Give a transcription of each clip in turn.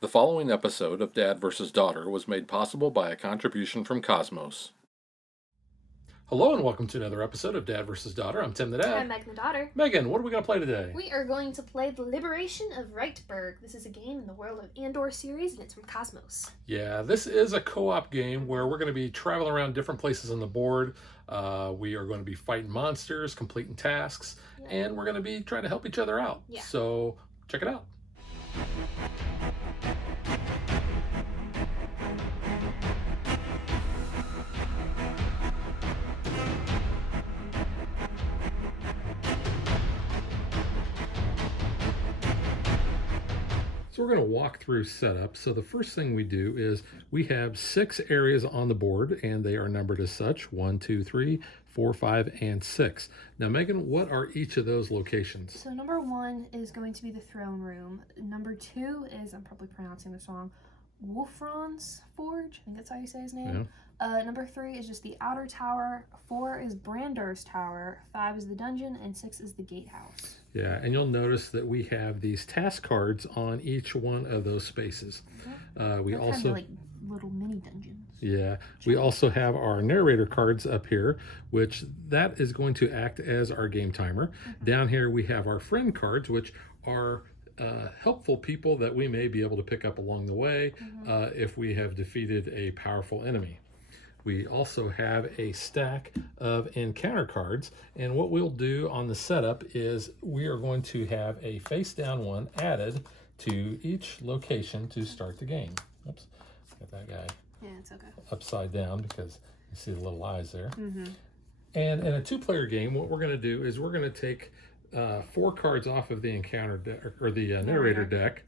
The following episode of Dad vs. Daughter was made possible by a contribution from Cosmos. Hello and welcome to another episode of Dad vs. Daughter. I'm Tim the Dad. I'm Megan the daughter. Megan, what are we going to play today? We are going to play The Liberation of Rietburg. This is a game in the World of Andor series, and it's from Cosmos. Yeah, this is a co-op game where we're going to be traveling around different places on the board. We are going to be fighting monsters, completing tasks, and we're going to be trying to help each other out. Yeah. So check it out. So we're going to walk through setup. So the first thing we do is we have 6 areas on the board, and they are numbered as such: 1, 2, 3, 4, 5, and 6. Now, Megan, what are each of those locations? So number 1 is going to be the throne room. Number 2 is, I'm probably pronouncing this wrong, Wolfron's Forge. I think that's how you say his name. Yeah. Number 3 is just the outer tower. 4 is Brander's Tower. 5 is the dungeon, and 6 is the gatehouse. Yeah, and you'll notice that we have these task cards on each one of those spaces. We They're also kind of like little mini dungeons. Yeah, we also have our narrator cards up here, which that is going to act as our game timer. Down here we have our friend cards, which are helpful people that we may be able to pick up along the way if we have defeated a powerful enemy. We also have a stack of encounter cards, and what we'll do on the setup is we are going to have a face down one added to each location to start the game. Oops, got that guy it's okay. upside down because you see the little eyes there. And in a 2-player game, what we're going to do is we're going to take 4 cards off of the encounter deck or the narrator deck,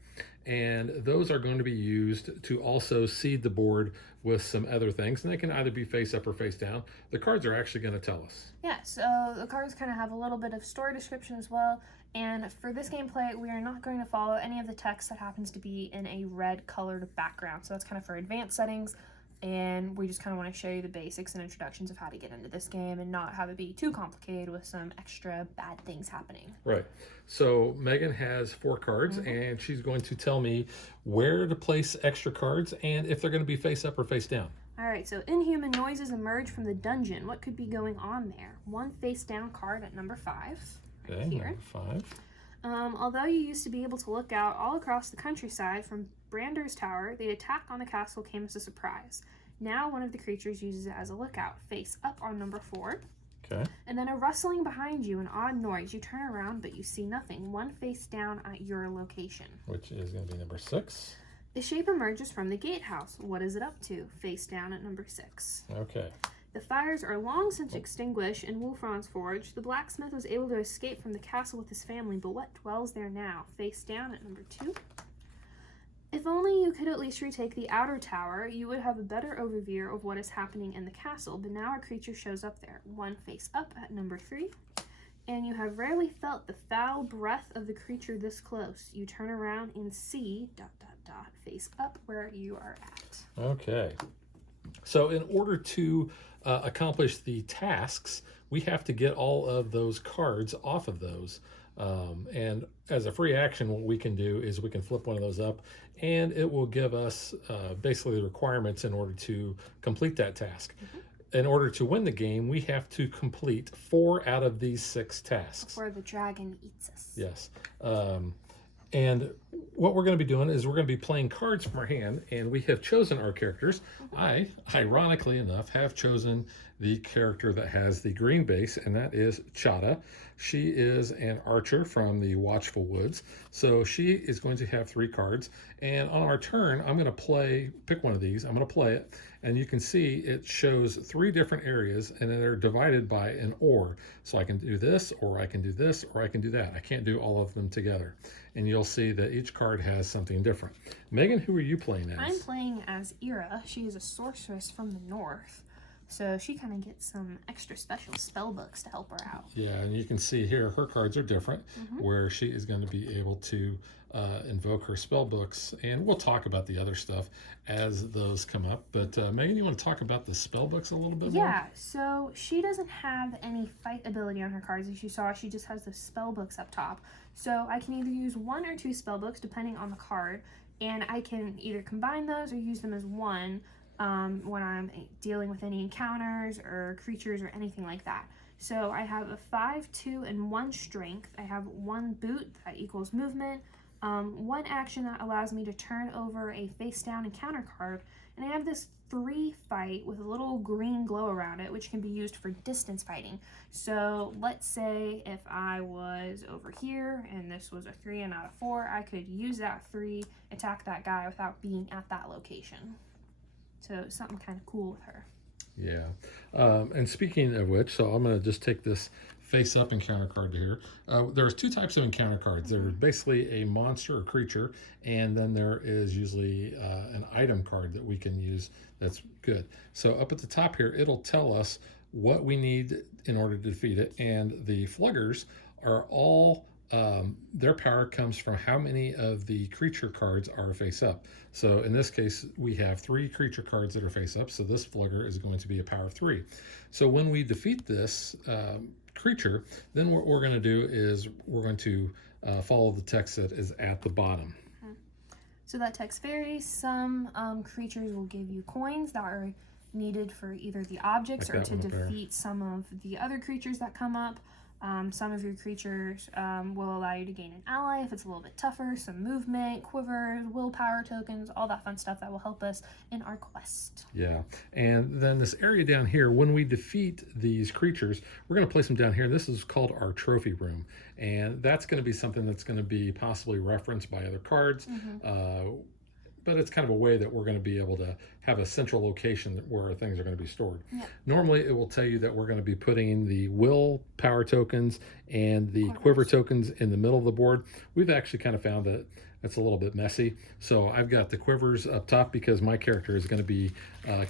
and those are going to be used to also seed the board with some other things, and they can either be face up or face down. The cards are actually going to tell us. Yeah, so the cards kind of have a little bit of story description as well, and for this gameplay we are not going to follow any of the text that happens to be in a red colored background, so that's kind of for advanced settings. And we just kind of want to show you the basics and introductions of how to get into this game and not have it be too complicated with some extra bad things happening. Right. So Megan has 4 cards, and she's going to tell me where to place extra cards and if they're going to be face up or face down. All right, so inhuman noises emerge from the dungeon. What could be going on there? 1 face down card at number 5. Right okay, here. Number 5. Although you used to be able to look out all across the countryside from Brander's Tower, the attack on the castle came as a surprise. Now one of the creatures uses it as a lookout. Face up on number 4. Okay. And then a rustling behind you, an odd noise. You turn around, but you see nothing. 1 face down at your location. Which is going to be number 6. The shape emerges from the gatehouse. What is it up to? Face down at number 6. Okay. The fires are long since extinguished in Wolfron's Forge. The blacksmith was able to escape from the castle with his family, but what dwells there now? Face down at number 2. If only you could at least retake the outer tower, you would have a better overview of what is happening in the castle, but now a creature shows up there. 1 face up at number 3. And you have rarely felt the foul breath of the creature this close. You turn around and see ... face up where you are at. Okay. So in order to accomplish the tasks, we have to get all of those cards off of those. And as a free action, what we can do is we can flip one of those up, and it will give us basically the requirements in order to complete that task. In order to win the game, we have to complete 4 out of these 6 tasks. Before the dragon eats us. Yes. And what we're going to be doing is we're going to be playing cards from our hand, and we have chosen our characters. I, ironically enough, have chosen the character that has the green base, and that is Chada. She is an archer from the Watchful Woods, so she is going to have 3 cards. And on our turn, I'm going to pick one of these. I'm going to play it, and you can see it shows 3 different areas, and then they're divided by an or. So I can do this, or I can do this, or I can do that. I can't do all of them together. And you'll see that each card has something different. Megan, who are you playing as? I'm playing as Ira. She is a sorceress from the north. So she kind of gets some extra special spell books to help her out. Yeah, and you can see here her cards are different, where she is going to be able to invoke her spell books, and we'll talk about the other stuff as those come up. But Megan, you want to talk about the spell books a little bit more? Yeah, so she doesn't have any fight ability on her cards. As you saw, she just has the spell books up top. So I can either use 1 or 2 spell books depending on the card, and I can either combine those or use them as one when I'm dealing with any encounters or creatures or anything like that. So I have a 5, 2, and 1 strength. I have 1 boot that equals movement, 1 action that allows me to turn over a face down encounter card, and I have this 3 fight with a little green glow around it, which can be used for distance fighting. So let's say if I was over here and this was a 3 and not a 4, I could use that 3, attack that guy without being at that location. So something kind of cool with her. Yeah. And speaking of which, so I'm going to just take this face-up encounter card here. There's 2 types of encounter cards. There's basically a monster or creature, and then there is usually an item card that we can use that's good. So up at the top here, it'll tell us what we need in order to defeat it, and the Fluggers are all their power comes from how many of the creature cards are face up. So in this case, we have 3 creature cards that are face up, so this Flugger is going to be a power of 3. So when we defeat this creature, then what we're going to do is we're going to follow the text that is at the bottom. So that text varies. Some creatures will give you coins that are needed for either the objects Like or to that one up there. defeat some of the other creatures that come up. Some of your creatures will allow you to gain an ally if it's a little bit tougher, some movement, quivers, willpower tokens, all that fun stuff that will help us in our quest. Yeah, and then this area down here, when we defeat these creatures, we're going to place them down here. This is called our trophy room, and that's going to be something that's going to be possibly referenced by other cards. But it's kind of a way that we're going to be able to have a central location where things are going to be stored. Yep. Normally, it will tell you that we're going to be putting the will power tokens and the quiver tokens in the middle of the board. We've actually kind of found that it's a little bit messy. So I've got the quivers up top because my character is going to be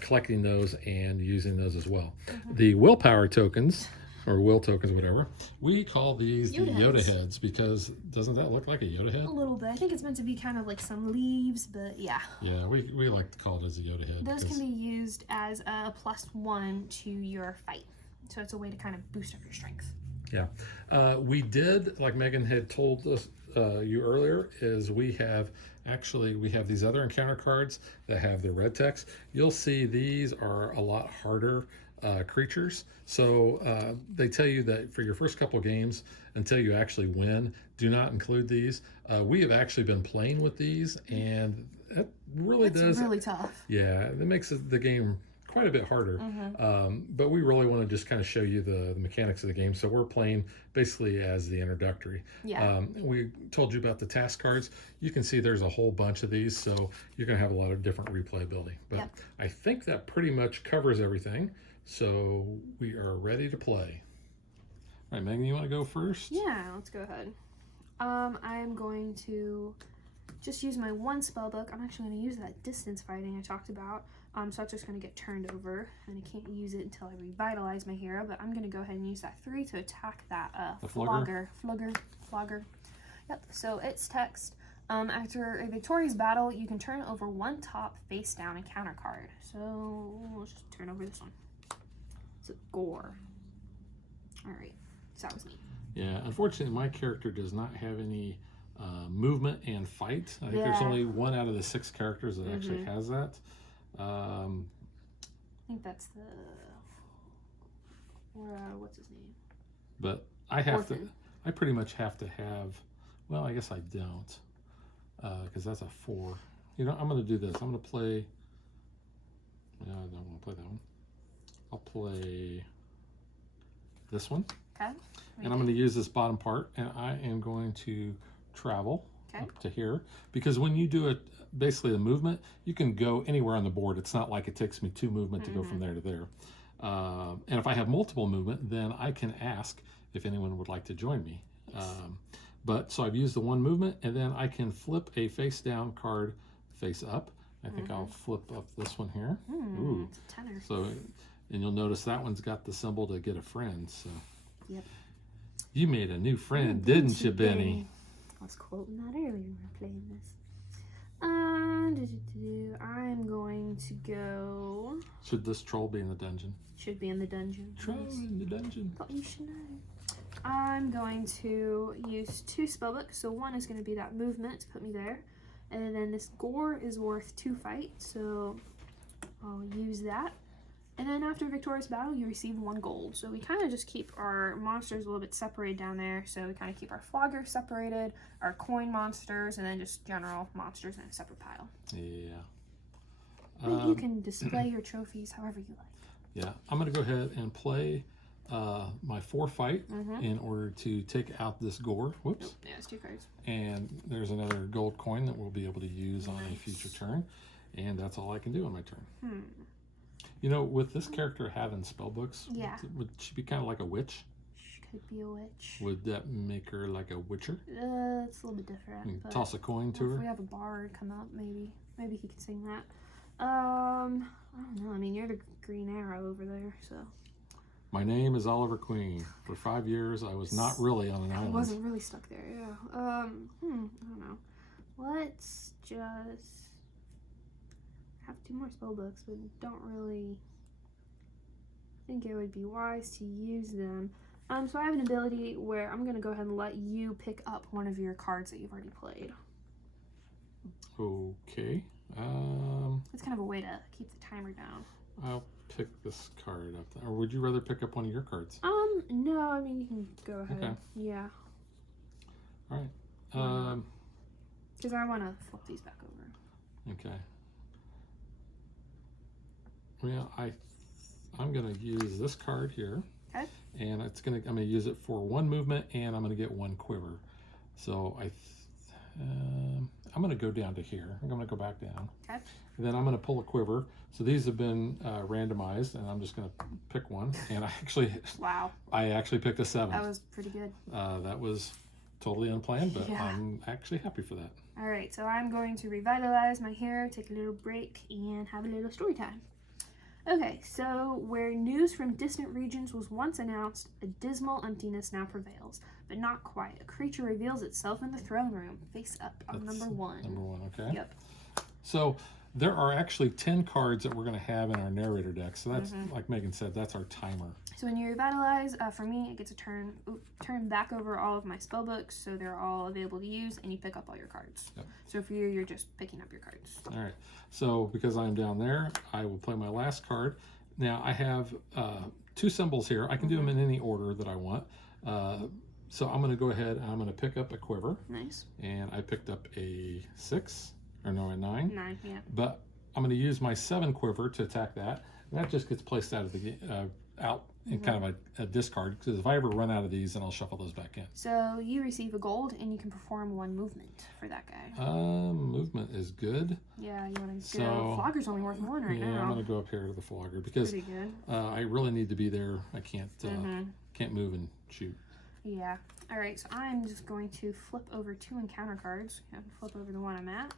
collecting those and using those as well. The willpower tokens, or will tokens, whatever, we call these the Yoda heads because doesn't that look like a Yoda head? A little bit. I think it's meant to be kind of like some leaves, but yeah. Yeah, we like to call it as a Yoda head. Those can be used as a +1 to your fight. So it's a way to kind of boost up your strength. Yeah. We did, like Megan had told us you earlier, is we have these other encounter cards that have the red text. You'll see these are a lot harder creatures. So they tell you that for your first couple of games, until you actually win, do not include these. We have actually been playing with these, and that really It's really tough. Yeah, it makes the game quite a bit harder. But we really want to just kind of show you the mechanics of the game. So we're playing basically as the introductory. Yeah. We told you about the task cards. You can see there's a whole bunch of these, so you're going to have a lot of different replayability. But I think that pretty much covers everything. So we are ready to play. All right, Megan, you want to go first? Yeah, let's go ahead. I'm going to just use my 1 spell book. I'm actually going to use that distance fighting I talked about. So it's just going to get turned over, and I can't use it until I revitalize my hero. But I'm going to go ahead and use that 3 to attack that Flugger. Yep. So it's text. After a victorious battle, you can turn over 1 top face down encounter card. So let's just turn over this one. It's a gore. All right. So that was me. Yeah, unfortunately, my character does not have any movement and fight. I think there's only 1 out of the 6 characters that actually has that. I think that's the what's his name? But I have to. I pretty much have to have. Well, I guess I don't, because that's a 4. You know, I'm going to do this. I'm going to play. No, I don't want to play that one. I'll play this one. Okay. And I'm going to use this bottom part, and I am going to travel up to here, because when you do it, basically the movement, you can go anywhere on the board. It's not like it takes me 2 movement to go from there to there. And if I have multiple movement, then I can ask if anyone would like to join me. But so I've used the 1 movement, and then I can flip a face down card face up. I think I'll flip up this one here. Ooh, it's a tenor. So, and you'll notice that one's got the symbol to get a friend. So, yep. You made a new friend, didn't you, Benny? I was quoting that earlier when we were playing this. I'm going to go. Should this troll be in the dungeon? Should be in the dungeon. Troll in the dungeon. Thought you should know. I'm going to use 2 spellbooks. So one is going to be that movement to put me there. And then this gore is worth 2 fight. So I'll use that. And then after a victorious battle, you receive 1 gold. So we kind of just keep our monsters a little bit separated down there. So we kind of keep our flogger separated, our coin monsters, and then just general monsters in a separate pile. Yeah. But you can display your trophies however you like. Yeah, I'm going to go ahead and play my 4 fight in order to take out this gore. Whoops. Nope, yeah, it's 2 cards. And there's another gold coin that we'll be able to use on a future turn. And that's all I can do on my turn. You know, with this character having spellbooks, would she be kind of like a witch? She could be a witch. Would that make her like a witcher? It's a little bit different. But toss a coin to her? If we have a bard come up, maybe he could sing that. I don't know. I mean, you're the green arrow over there, so. My name is Oliver Queen. For 5 years, I was not really on an island. I wasn't really stuck there, yeah. I don't know. Let's just have 2 more spell books, but don't really think it would be wise to use them. So I have an ability where I'm going to go ahead and let you pick up one of your cards that you've already played. Okay. It's kind of a way to keep the timer down. I'll pick this card up. Or would you rather pick up one of your cards? No, I mean, you can go ahead. Okay. Yeah. All right. Because I want to flip these back over. Okay. Well, I'm going to use this card here. Okay. And I'm going to use it for 1 movement, and I'm going to get 1 quiver. So I'm going to go down to here. I'm going to go back down. Okay. And then I'm going to pull a quiver. So these have been randomized, and I'm just going to pick one. And I actually picked a 7. That was pretty good. That was totally unplanned, but Yeah. I'm actually happy for that. All right, so I'm going to revitalize my hero, take a little break, and have a little story time. Okay, so where news from distant regions was once announced, a dismal emptiness now prevails, but not quite. A creature reveals itself in the throne room, face up on That's number 1. Number 1, okay. Yep. So there are actually 10 cards that we're going to have in our narrator deck. So that's, like Megan said, that's our timer. So when you revitalize, for me, it gets a turn back over all of my spell books, so they're all available to use, and you pick up all your cards. Yep. So for you, you're just picking up your cards. All right. So because I'm down there, I will play my last card. Now I have 2 symbols here. I can do them in any order that I want. So I'm going to go ahead and I'm going to pick up a quiver. Nice. And I picked up a 6, or no, a 9. 9, yeah. But I'm going to use my 7 quiver to attack that. And that just gets placed out of the out in kind of a discard, because if I ever run out of these, then I'll shuffle those back in. So you receive a gold, and you can perform 1 movement for that guy. Movement is good. Yeah, you want to go. Flogger's only worth 1 right now. Yeah, I'm going to go up here to the flogger because pretty good. I really need to be there. I can't move and shoot. Yeah. All right, so I'm just going to flip over 2 encounter cards. I'm gonna flip over the one I'm at.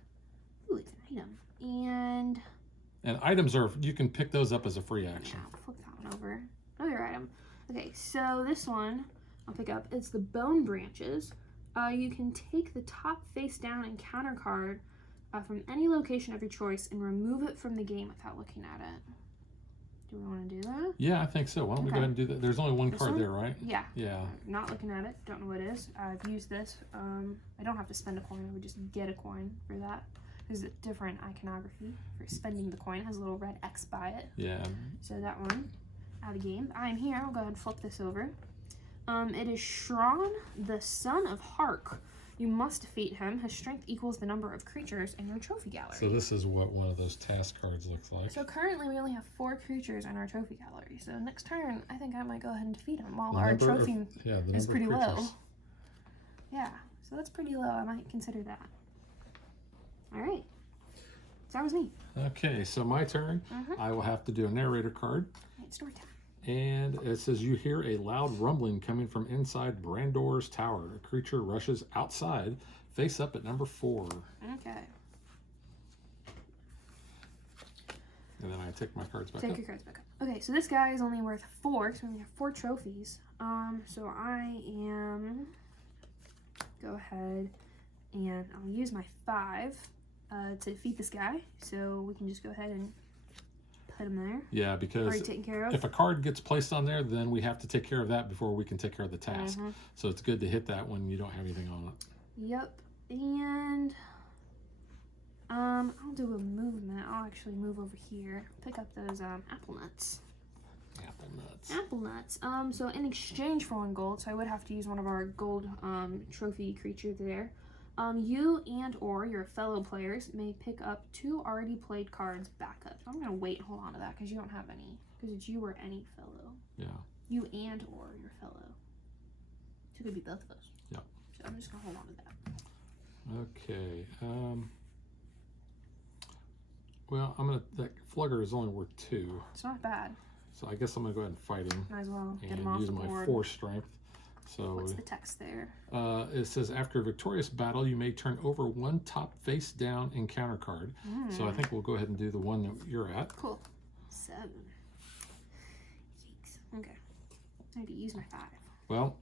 Ooh, it's an item. And items are, you can pick those up as a free action. I'll flip that one over. Another item. Okay, so this one I'll pick up. It's the bone branches. You can take the top face down encounter card from any location of your choice and remove it from the game without looking at it. Do we want to do that? Yeah, I think so. Why don't we go ahead and do that? There's only 1 card there, right? Yeah. Yeah. Not looking at it. Don't know what it is. I've used this. I don't have to spend a coin. I would just get a coin for that. There's a different iconography for spending the coin. It has a little red X by it. Yeah. So that one, out of the game. I'm here. I'll go ahead and flip this over. It is Shron, the son of Hark. You must defeat him. His strength equals the number of creatures in your trophy gallery. So this is what one of those task cards looks like. So currently we only have 4 creatures in our trophy gallery. So next turn, I think I might go ahead and defeat him while our trophy is pretty low. Yeah, so that's pretty low. I might consider that. All right. So that was me. Okay, so my turn. I will have to do a narrator card. It's story time. And it says, you hear a loud rumbling coming from inside Brandor's tower. A creature rushes outside, face up at number 4. Okay. And then I take my cards back up. Take your cards back up. Okay, so this guy is only worth 4, so we only have 4 trophies. So I am... Go ahead And I'll use my 5 to defeat this guy. So we can just go ahead and put him there. Yeah, because Already taken care of. if a card gets placed on there, then we have to take care of that before we can take care of the task. So it's good to hit that when you don't have anything on it. Yep. And I'll do a movement. I'll actually move over here. Pick up those apple nuts. Apple nuts. Apple nuts. So in exchange for 1 gold, so I would have to use one of our gold trophy creatures there. You and or your fellow players may pick up 2 already played cards backup. So I'm gonna wait and hold on to that because you don't have any. Because it's you or any fellow. Yeah. You and or your fellow. So it could be both of us. Yeah. So I'm just gonna hold on to that. Okay. Well, that Flugger is only worth 2. It's not bad. So I guess I'm gonna go ahead and fight him. Might as well get and him off use the my board. 4 strength. So What's the text there? it says after a victorious battle, you may turn over 1 top face down encounter card. So I think we'll go ahead and do the one that you're at. Cool. 7. Yikes. Okay. I need to use my 5. Well,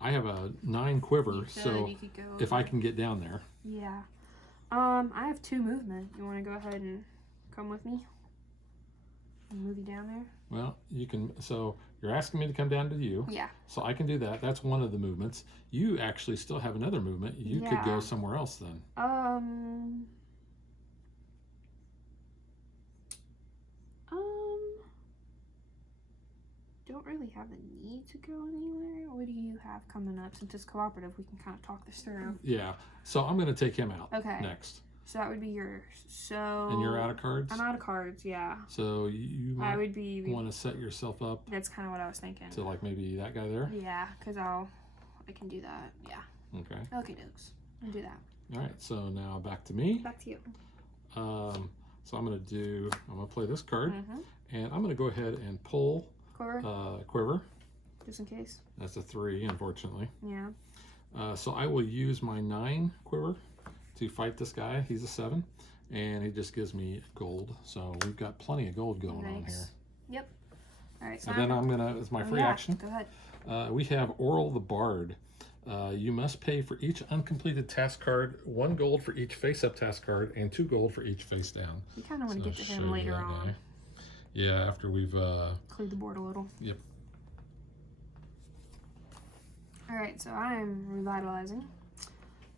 I have a 9 quiver, so you could go if I can get down there. Yeah. I have 2 movement. You want to go ahead and come with me? And move you down there? Well, you can. So you're asking me to come down to you. Yeah. So I can do that. That's one of the movements. You actually still have another movement. You could go Yeah. somewhere else then. Don't really have a need to go anywhere. What do you have coming up? Since it's cooperative, we can kind of talk this through. Yeah. So I'm going to take him out Okay. next. So that would be yours. So And you're out of cards? I'm out of cards, yeah. So you I might would be. want to set yourself up That's kind of what I was thinking. to like maybe that guy there. Yeah, because I can do that. Yeah. Okay. Okay, dokes. I'll do that. All right. So now back to me. Back to you. So I'm going to play this card, and I'm going to go ahead and pull Quiver, quiver. just in case. That's a 3, unfortunately. Yeah. So I will use my 9 quiver to fight this guy. He's a 7, and he just gives me gold. So we've got plenty of gold going on here. Yep. All right. So And then I'm gonna, as my free action, Go ahead. we have Oral the Bard. You must pay for each uncompleted task card 1 gold for each face-up task card, and 2 gold for each face-down. We kind of want to So get to I'll show him you later that on. guy. Yeah, after we've Clear the board a little. Yep. All right. So I'm revitalizing.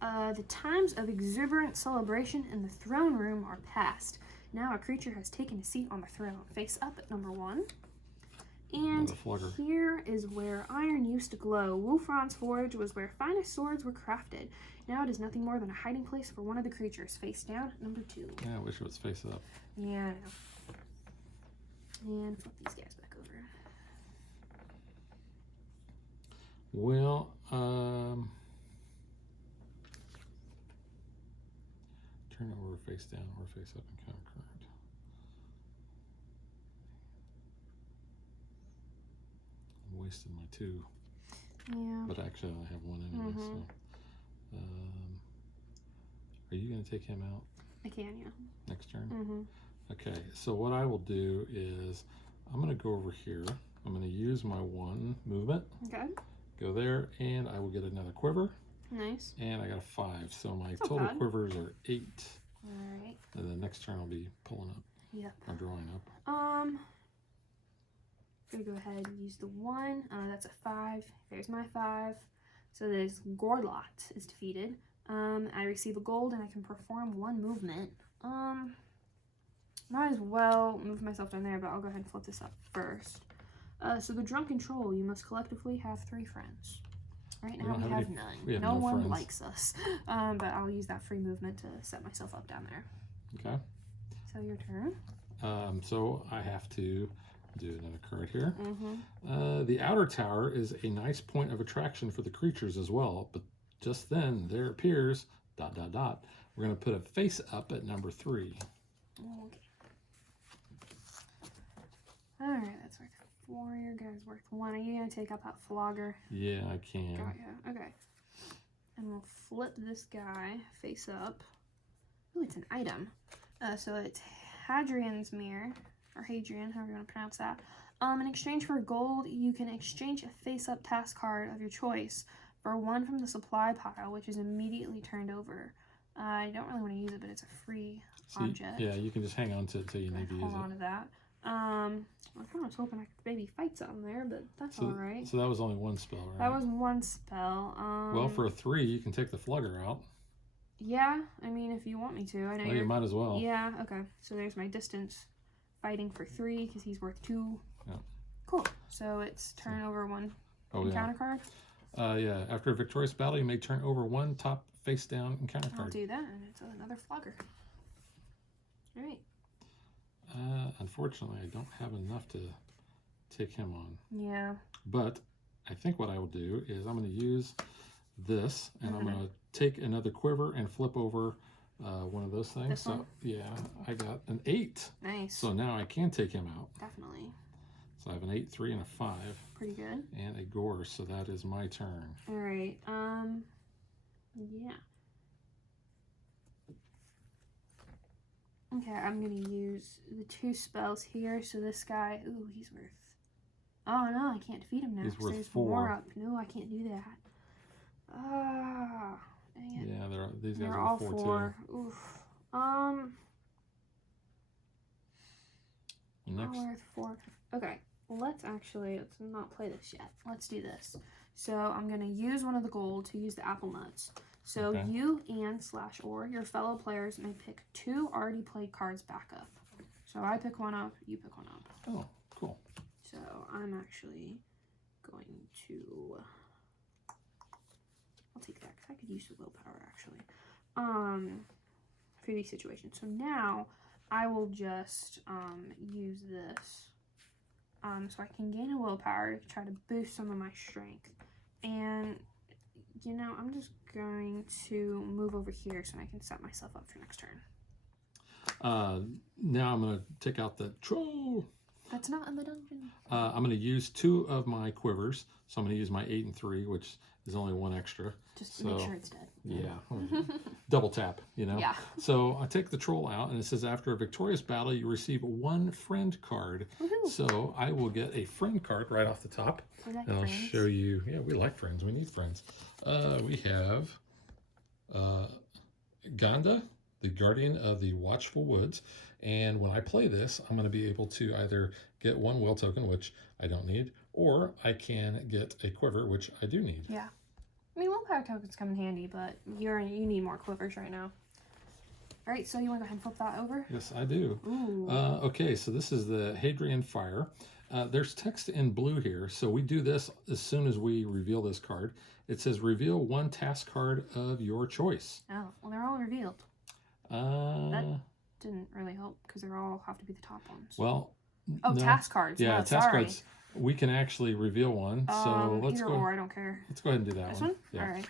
The times of exuberant celebration in the throne room are past. Now a creature has taken a seat on the throne. Face up at number 1. And here is where iron used to glow. Wolfron's Forge was where finest swords were crafted. Now it is nothing more than a hiding place for one of the creatures. Face down at number 2. Yeah, I wish it was face up. Yeah, I know. And flip these guys back over. Well, turn over face down or face up and count card. I wasted my 2. Yeah. But actually I have 1 anyway, so. Are you going to take him out? I can, yeah. Next turn? Okay, so what I will do is I'm going to go over here. I'm going to use my 1 movement. Okay. Go there, and I will get another quiver. Nice. And I got a 5, so my That's total not bad. quivers are 8. All right. And then next turn I'll be pulling up. Yep. Or drawing up. Gonna go ahead and use the 1. That's a 5. There's my 5. So this Gorlot is defeated. I receive a gold and I can perform 1 movement. Might as well move myself down there, but I'll go ahead and flip this up first. So the Drunken Troll, you must collectively have 3 friends. Right now we have none. We have no one friends. likes us. But I'll use that free movement to set myself up down there. Okay. So your turn. So I have to do another card here. The Outer Tower is a nice point of attraction for the creatures as well, but just then there appears ... We're going to put a face up at number 3. Okay. Alright, that's worth 4. Your guy's worth 1. Are you going to take up that Flogger? Yeah, I can. Got ya. Okay. And we'll flip this guy face up. Oh, it's an item. So it's Hadrian's Mirror, or Hadrian, however you want to pronounce that. In exchange for gold, you can exchange a face-up task card of your choice for 1 from the supply pile, which is immediately turned over. I don't really want to use it, but it's a free object. Yeah, you can just hang on to it until you need to use it. Hold on to that. I kind of was hoping I could maybe fight something there, but that's all right. So that was only 1 spell, right? That was 1 spell. Well, for a 3, you can take the Flugger out. Yeah, I mean, if you want me to. I know you might as well. Yeah, okay. So there's my distance fighting for 3 because he's worth 2. Yeah. Cool. So it's turn over 1 encounter card. Yeah. After a victorious battle, you may turn over 1 top face down encounter card. I'll do that, and it's another Flugger. All right. Unfortunately, I don't have enough to take him on. Yeah. But I think what I will do is I'm going to use this, and I'm going to take another quiver and flip over one of those things. This one? Yeah, I got an 8. Nice. So now I can take him out. Definitely. So I have an 8, 3, and a 5. Pretty good. And a gore, so that is my turn. All right. Yeah. Okay, I'm gonna use the 2 spells here. So this guy, ooh, he's worth. Oh no, I can't defeat him now. He's worth there's 4. more up. No, I can't do that. Ah, dang it. Yeah, these guys They're are all 4 too. Oof. Next. Worth 4. Okay, let's not play this yet. Let's do this. So I'm gonna use one of the gold to use the apple nuts. So you and /or your fellow players may pick 2 already played cards back up. So I pick one up, you pick one up. Oh, cool. So I'm actually going to. I'll take that because I could use the willpower actually. For these situations. So now I will just use this. So I can gain a willpower to try to boost some of my strength. And you know, I'm just going to move over here so I can set myself up for next turn. Now I'm going to take out the troll. That's not in the dungeon. I'm going to use 2 of my quivers. So I'm going to use my 8 and 3, which is only 1 extra. Just make sure it's dead. Yeah. Double tap, you know? Yeah. So I take the troll out, and it says after a victorious battle, you receive 1 friend card. Woohoo. So I will get a friend card right off the top. We like and I'll friends. show you. Yeah, we like friends. We need friends. We have Ganda, the Guardian of the Watchful Woods. And when I play this, I'm going to be able to either get 1 will token, which I don't need, or I can get a quiver, which I do need. Yeah. I mean, willpower tokens come in handy, but you need more quivers right now. All right, so you want to go ahead and flip that over? Yes, I do. Ooh. Okay, so this is the Hadrian Fire. There's text in blue here, so we do this as soon as we reveal this card. It says reveal 1 task card of your choice. Oh, well, they're all revealed. That didn't really help because they all have to be the top ones. Well, no. Task cards. Yeah, no, task cards. We can actually reveal one. So let's either go. Or, I don't care. Let's go ahead and do that This one? Yeah. All right.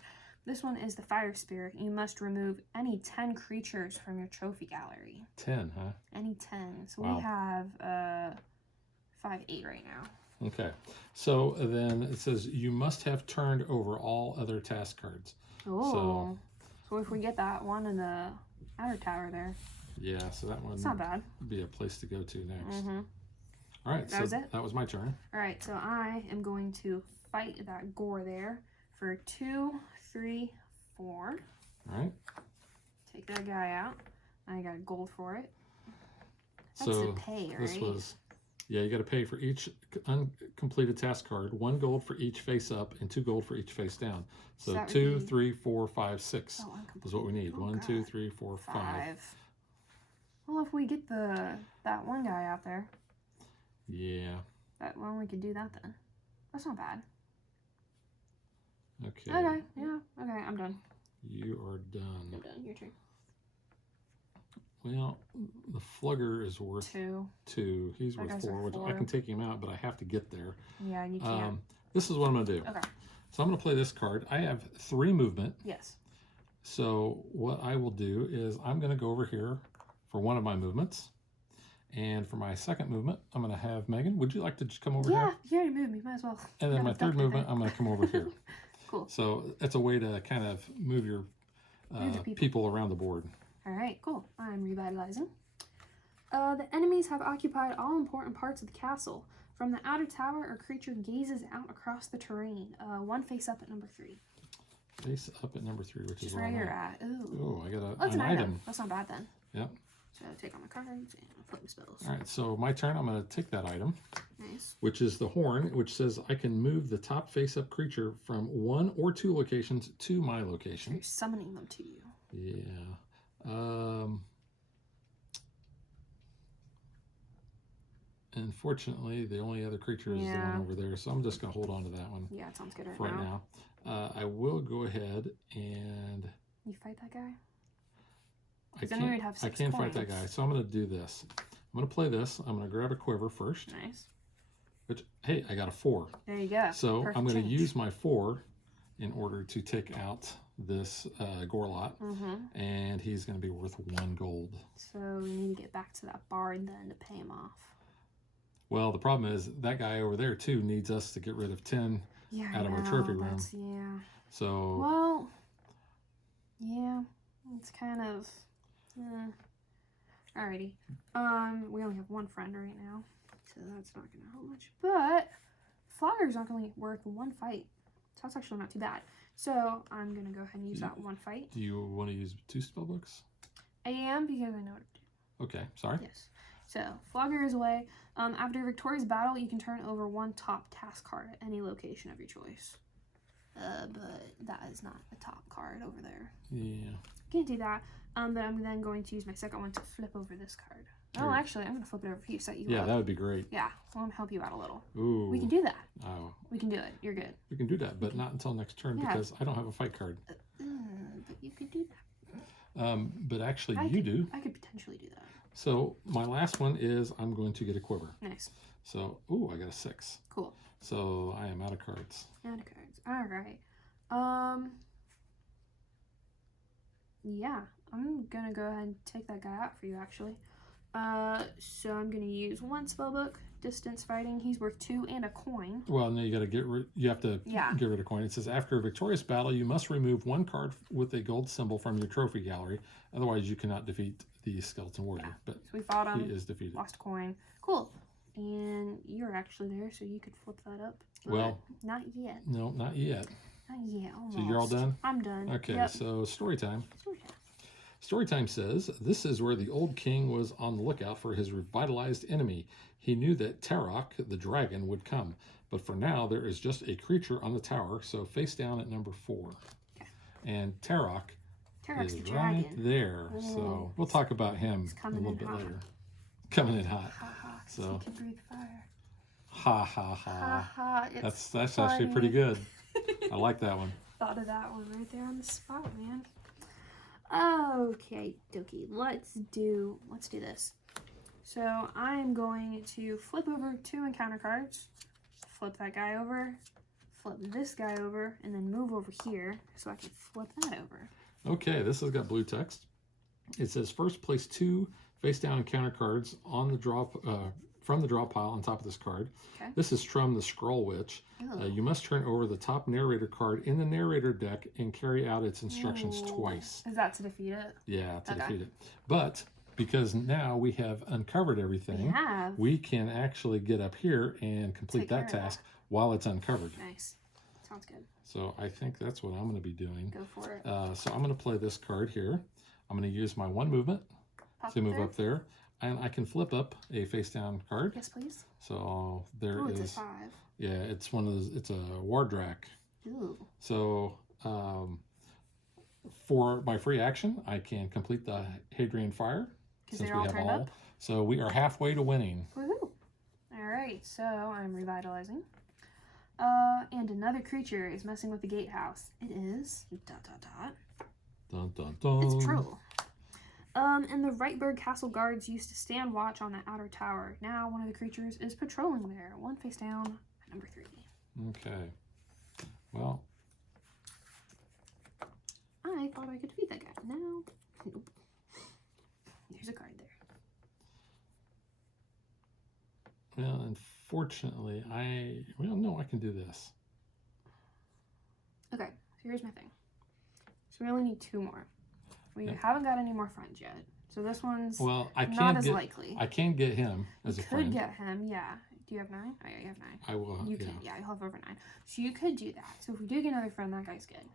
This one is the Fire Spirit. You must remove any 10 creatures from your trophy gallery. 10, huh? Any 10. So Wow. we have 5, 8 right now. Okay. So then it says you must have turned over all other task cards. Oh. So if we get that one in the outer tower there. Yeah, so that one It's not bad. would be a place to go to next. Mm-hmm. All right, That was it? That was my turn. All right, so I am going to fight that gore there for 2, 3, 4. All right. Take that guy out. I got gold for it. That's So the pay, right? this was, yeah, you got to pay for each uncompleted task card, 1 gold for each face up and 2 gold for each face down. So that would 2, be- 3, 4, 5, 6 Oh, is what we need. Oh, 1, 2, God. 3, 4, 5. 5. Well, if we get that one guy out there, Yeah. well, we could do that then. That's not bad. Okay. Okay, yeah, okay, I'm done. You are done. I'm done. Your turn. Well, the Flugger is worth 2. 2. He's That worth guy's 4, worth which I 4. can take him out, but I have to get there. Yeah, and you can't. This is what I'm going to do. Okay. So I'm going to play this card. I have 3 movement. Yes. So what I will do is I'm going to go over here for one of my movements. And for my second movement, I'm going to have Megan. Would you like to just come over here? Yeah, you already moved me. Might as well. And then Yeah, my duck third it movement, there. I'm going to come over here. Cool. So it's a way to kind of move your Move the people around the board. All right, cool. I'm revitalizing. The enemies have occupied all important parts of the castle. From the outer tower, a creature gazes out across the terrain. 1 face up at number 3. Face up at number 3, which is where where you're I'm at. Ooh. Oh, I got That's an an item. item. That's not bad then. Yep. So take all my cards and flip my spells. All right, so my turn. I'm going to take that item, Nice. which is the horn, which says I can move the top face-up creature from 1 or 2 locations to my location. You're summoning them to you. Yeah. Unfortunately, the only other creature is the one over there, so I'm just going to hold on to that one. Yeah, it sounds good right now. I will go ahead and... You fight that guy? I can't fight that guy, so I'm going to do this. I'm going to play this. I'm going to grab a quiver first. Nice. Which, hey, I got a 4. There you go. So perfect. I'm going to use my 4 in order to take out this Gorlot, and he's going to be worth 1 gold. So we need to get back to that bard then to pay him off. Well, the problem is that guy over there too needs us to get rid of 10 out of our trophy room. Yeah. So. Well. Yeah, it's kind of. Alrighty. We only have 1 friend right now, so that's not gonna help much. But Flogger's not only worth 1 fight, so that's actually not too bad. So I'm gonna go ahead and use that 1 fight. Do you want to use 2 spellbooks? I am, because I know what to do. Okay, sorry. Yes. So Flogger is away. After a victorious battle, you can turn over 1 top task card at any location of your choice. But that is not a top card over there. Yeah. Can't do that. But I'm then going to use my second one to flip over this card. Oh, actually, I'm going to flip it over for you, set you up. Yeah, that would be great. Yeah, I want to help you out a little. Ooh. We can do that. Oh. We can do it. You're good. We can do that, but not until next turn because I don't have a fight card. But you could do that. But actually, you do. I could potentially do that. So my last one is I'm going to get a quiver. Nice. So, ooh, I got a 6. Cool. So I am out of cards. Out of cards. All right. Yeah, I'm gonna go ahead and take that guy out for you, actually. So I'm gonna use 1 spellbook, distance fighting. He's worth 2 and a coin. Well, no, you got to get rid. You have to get rid of coin. It says after a victorious battle, you must remove 1 card with a gold symbol from your trophy gallery. Otherwise, you cannot defeat the skeleton warrior. Yeah. But so we fought him. He is defeated. Lost a coin. Cool. And you're actually there, so you could flip that up. Well, not yet. No, not yet. Not yet. Almost. So you're all done? I'm done. Okay, so story time. Story time. Story time says, this is where the old king was on the lookout for his revitalized enemy. He knew that Tarok, the dragon, would come. But for now, there is just a creature on the tower, so face down at number 4. Okay. And Tarok Tarok's is the dragon. right there. So we'll talk about him a little bit later. Coming in hot. Ha ha, so he can breathe fire. Ha ha ha. Ha ha. That's actually pretty good. I like that one. Thought of that one right there on the spot, man. Okay, dokie. Let's do this. So I'm going to flip over 2 encounter cards, flip that guy over, flip this guy over, and then move over here so I can flip that over. Okay, this has got blue text. It says first place 2 face down encounter cards on the draw from the draw pile on top of this card. Okay. This is Trum the Scroll Witch. You must turn over the top narrator card in the narrator deck and carry out its instructions twice. Is that to defeat it? Yeah, to defeat it. But because now we have uncovered everything, we can actually get up here and complete that task while it's uncovered. Nice. Sounds good. So I think that's what I'm going to be doing. Go for it. So I'm going to play this card here. I'm going to use my 1 movement to move up there. And I can flip up a face down card. Yes, please. So there is. It's a 5. Yeah, it's one of those. It's a Wardrak. Ooh. So for my free action, I can complete the Hadrian Fire since we have all. Up. So we are halfway to winning. Woohoo! All right, so I'm revitalizing. And another creature is messing with the gatehouse. It is ... Dun dun dun. It's Troll. And the Rietburg Castle guards used to stand watch on the outer tower. Now one of the creatures is patrolling there. 1 face down at number 3. Okay. Well. I thought I could defeat that guy. No. Nope. There's a card there. Well, unfortunately, I can do this. Okay, so here's my thing. So we only need 2 more. We haven't got any more friends yet. So this one's not as likely. I can get him as a friend. You could get him, yeah. Do you have 9? Oh, yeah, you have 9. I will. You can, yeah, you'll have over 9. So you could do that. So if we do get another friend, that guy's good.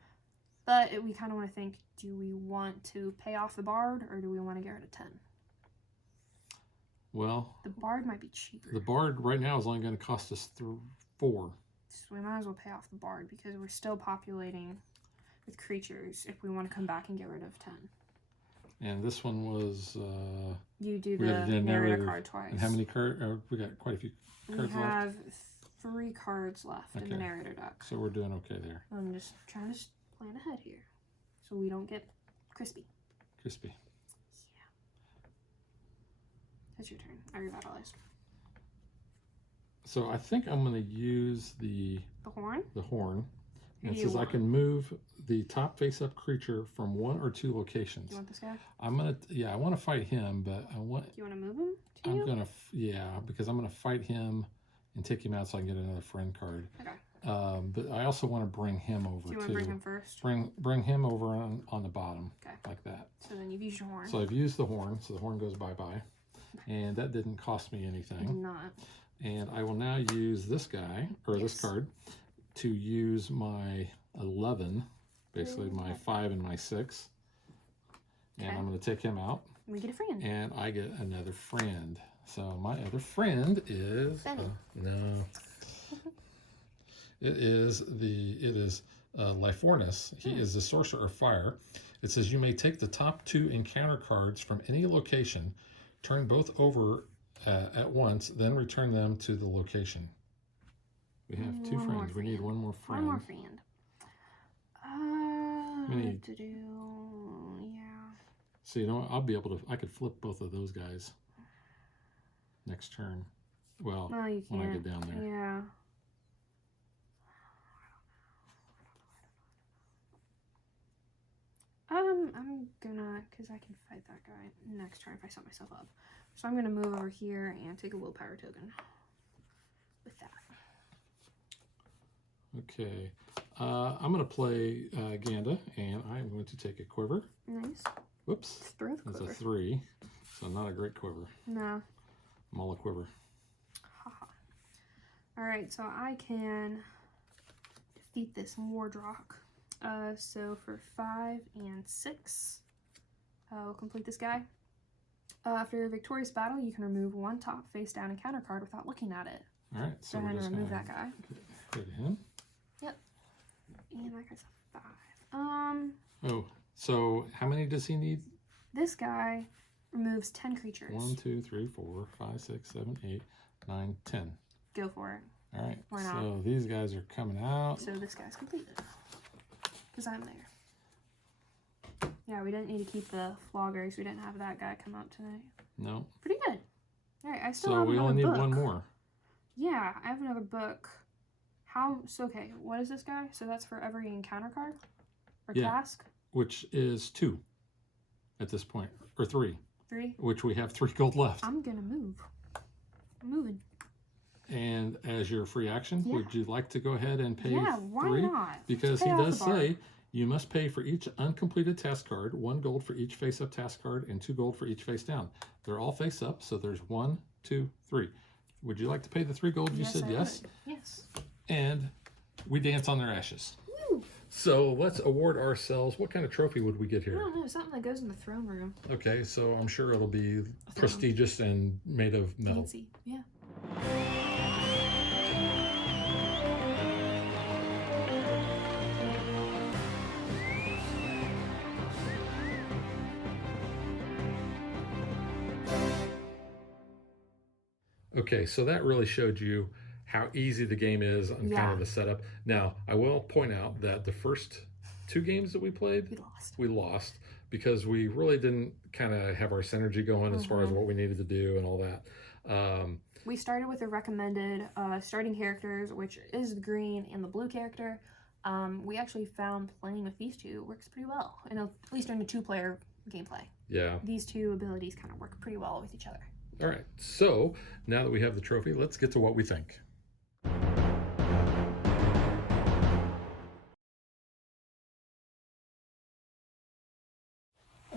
But we kind of want to think, do we want to pay off the Bard or do we want to get rid of 10? Well, The Bard might be cheaper. the Bard right now is only going to cost us 4. So we might as well pay off the Bard because we're still populating with creatures if we want to come back and get rid of 10. And this one was... you do we the got the narrator card twice. And how many cards? We got quite a few cards We have left. 3 cards left in the narrator deck. So we're doing okay there. I'm just trying to plan ahead here so we don't get crispy. Crispy. Yeah. It's your turn. I revitalized. So I think I'm going to use the horn. The horn. And it You says I want? can move the top face-up creature from 1 or 2 locations. Do you want this guy? I'm gonna, I want to fight him, but I want. Do you want to move him to I'm you? gonna, because I'm gonna fight him and take him out so I can get another friend card. Okay. But I also want to bring him over Do you too. want to bring him first? Bring him over on the bottom. Okay. Like that. So then you've used your horn. So I've used the horn, so the horn goes bye-bye. And that didn't cost me Did anything. not. And I will now use this guy, or this card, to use my 11, basically my 5 and my 6. And Okay. I'm going to take him out. We get a friend. And I get another friend. So my other friend is... Benny. No. It is Lyfornis. He is the Sorcerer of Fire. It says you may take the top 2 encounter cards from any location, turn both over at once, then return them to the location. We have 2 friends. We need one more friend. One more friend. We need- What to do? Yeah. So you know what? I'll be able to. I could flip both of those guys next turn. Well, No, you can't. when I get down there. Yeah. I'm gonna, because I can fight that guy next turn if I set myself up. So I'm gonna move over here and take a willpower token with that. Okay. I'm going to play Ganda, and I'm going to take a quiver. Nice. Whoops. Throw the That's quiver. a 3, so not a great quiver. No. I'm all a quiver. Haha. Alright, so I can defeat this Wardrock. So for 5 and 6, we'll complete this guy. After a victorious battle, you can remove 1 top face down encounter card without looking at it. All right, so Go we're ahead and just remove going that guy. to hit him. Yep. And that guy's a 5. Oh, so how many does he need? This guy removes 10 creatures. 1, 2, 3, 4, 5, 6, 7, 8, 9, 10. Go for it. All right, Why not? so these guys are coming out. So this guy's completed. Because I'm there. Yeah, we didn't need to keep the floggers. We didn't have that guy come out tonight. No. Pretty good. Alright, I still So have we another only need book. 1 more. Yeah, I have another book. Okay, what is this guy? So that's for every encounter card? Or Yeah. task? Which is 2 at this point, or 3, 3? which we have 3 gold left. I'm gonna move. I'm moving. And as your free action, Yeah. would you like to go ahead and pay Yeah, why 3? not? Because Let's he pay off does the bar. say you must pay for each uncompleted task card, 1 gold for each face-up task card, and 2 gold for each face-down. They're all face-up, so there's 1, 2, 3. Would you like to pay the 3 gold? You said I yes. would. Yes. And we dance on their ashes. Woo! So let's award ourselves. What kind of trophy would we get I here? don't know, something that goes in the throne room. Okay, so I'm sure it'll be prestigious and made of metal. Fancy. Yeah. Okay, so that really showed you how easy the game is and kind Yeah. of the setup. Now, I will point out that the first 2 games that we played, We lost. because we really didn't kind of have our synergy going as far as what we needed to do and all that. We started with the recommended starting characters, which is the green and the blue character. We actually found playing with these 2 works pretty well, and at least during the 2-player gameplay. Yeah. These 2 abilities kind of work pretty well with each other. All right, so now that we have the trophy, let's get to what we think.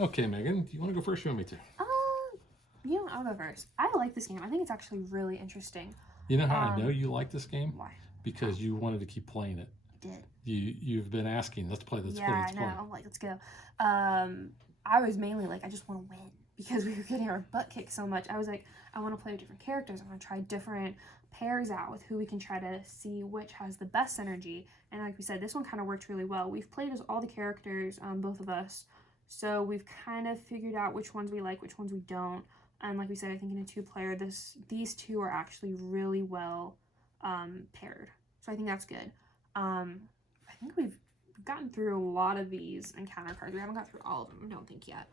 Okay, Megan, do you want to go first or you want me to? I'll go first. I like this game. I think it's actually really interesting. You know how I know you like this game? Why? Because you wanted to keep playing it. did. You've been asking, let's play, let's play, let's play. Yeah, I know. I'm like, let's go. I was mainly like, I just want to win because we were getting our butt kicked so much. I was like, I want to play with different characters. I want to try different pairs out with who we can try to see which has the best synergy. And like we said, this one kind of worked really well. We've played as all the characters, both of us. So we've kind of figured out which ones we like, which ones we don't. And like we said, I think in a 2-player, these two are actually really well paired. So I think that's good. I think we've gotten through a lot of these encounter cards. We haven't got through all of them, I don't think yet.